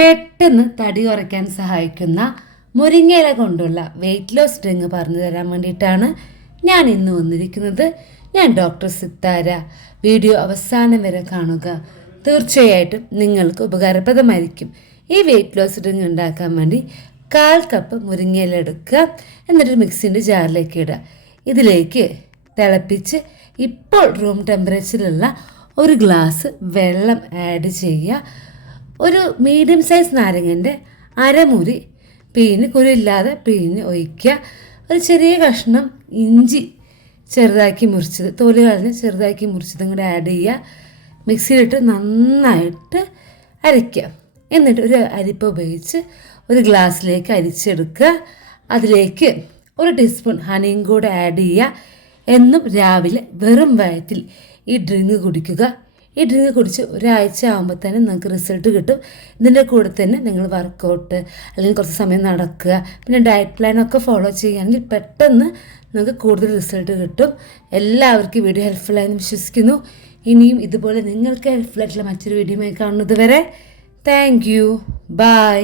പെട്ടെന്ന് തടി കുറയ്ക്കാൻ സഹായിക്കുന്ന മുരിങ്ങയില കൊണ്ടുള്ള വെയിറ്റ് ലോസ് ഡ്രിങ്ക് പറഞ്ഞു തരാൻ വേണ്ടിയിട്ടാണ് ഞാൻ ഇന്ന് വന്നിരിക്കുന്നത്. ഞാൻ ഡോക്ടർ സിത്താര. വീഡിയോ അവസാനം വരെ കാണുക. തീർച്ചയായിട്ടും നിങ്ങൾക്ക് ഉപകാരപ്രദമായിരിക്കും. ഈ വെയിറ്റ് ലോസ് ഡ്രിങ്ക് ഉണ്ടാക്കാൻ വേണ്ടി കാൽ കപ്പ് മുരിങ്ങയില എടുക്കുക. എന്നിട്ട് മിക്സിന്റെ ജാറിലേക്ക് ഇടുക. ഇതിലേക്ക് തിളപ്പിച്ച് ഇപ്പോൾ റൂം ടെമ്പറേച്ചറിലുള്ള ഒരു ഗ്ലാസ് വെള്ളം ആഡ് ചെയ്യുക. ഒരു മീഡിയം സൈസ് നാരങ്ങന്റെ അരമുറി പിഴിഞ്ഞ് കുരുയില്ലാതെ പിഴിഞ്ഞ് ഒഴിക്കുക. ഒരു ചെറിയ കഷ്ണം ഇഞ്ചി ചെറുതാക്കി മുറിച്ചത് തോൽ കളഞ്ഞ് ചെറുതാക്കി മുറിച്ചതും കൂടെ ആഡ് ചെയ്യുക. മിക്സിയിലിട്ട് നന്നായിട്ട് അരയ്ക്കുക. എന്നിട്ട് ഒരു അരിപ്പ ഉപയോഗിച്ച് ഒരു ഗ്ലാസ്സിലേക്ക് അരിച്ചെടുക്കുക. അതിലേക്ക് ഒരു ടീസ്പൂൺ ഹണിയും കൂടെ ആഡ് ചെയ്യുക. എന്നും രാവിലെ വെറും വയറ്റിൽ ഈ ഡ്രിങ്ക് കുടിക്കുക. ഈ ഡ്രിങ്ക് കുടിച്ച് ഒരാഴ്ച ആകുമ്പോൾ തന്നെ നിങ്ങൾക്ക് റിസൾട്ട് കിട്ടും. ഇതിന്റെ കൂടെ തന്നെ നിങ്ങൾ വർക്കൗട്ട് അല്ലെങ്കിൽ കുറച്ച് സമയം നടക്കുക. പിന്നെ ഡയറ്റ് പ്ലാനൊക്കെ ഫോളോ ചെയ്യുകയാണെങ്കിൽ പെട്ടെന്ന് നിങ്ങൾക്ക് കൂടുതൽ റിസൾട്ട് കിട്ടും. എല്ലാവർക്കും വീഡിയോ ഹെൽപ്ഫുള്ളായെന്ന് വിശ്വസിക്കുന്നു. ഇനിയും ഇതുപോലെ നിങ്ങൾക്ക് ഹെൽപ്ഫുള്ളായിട്ടുള്ള മറ്റൊരു വീഡിയോയുമായി കാണുന്നത് വരെ താങ്ക് യു ബൈ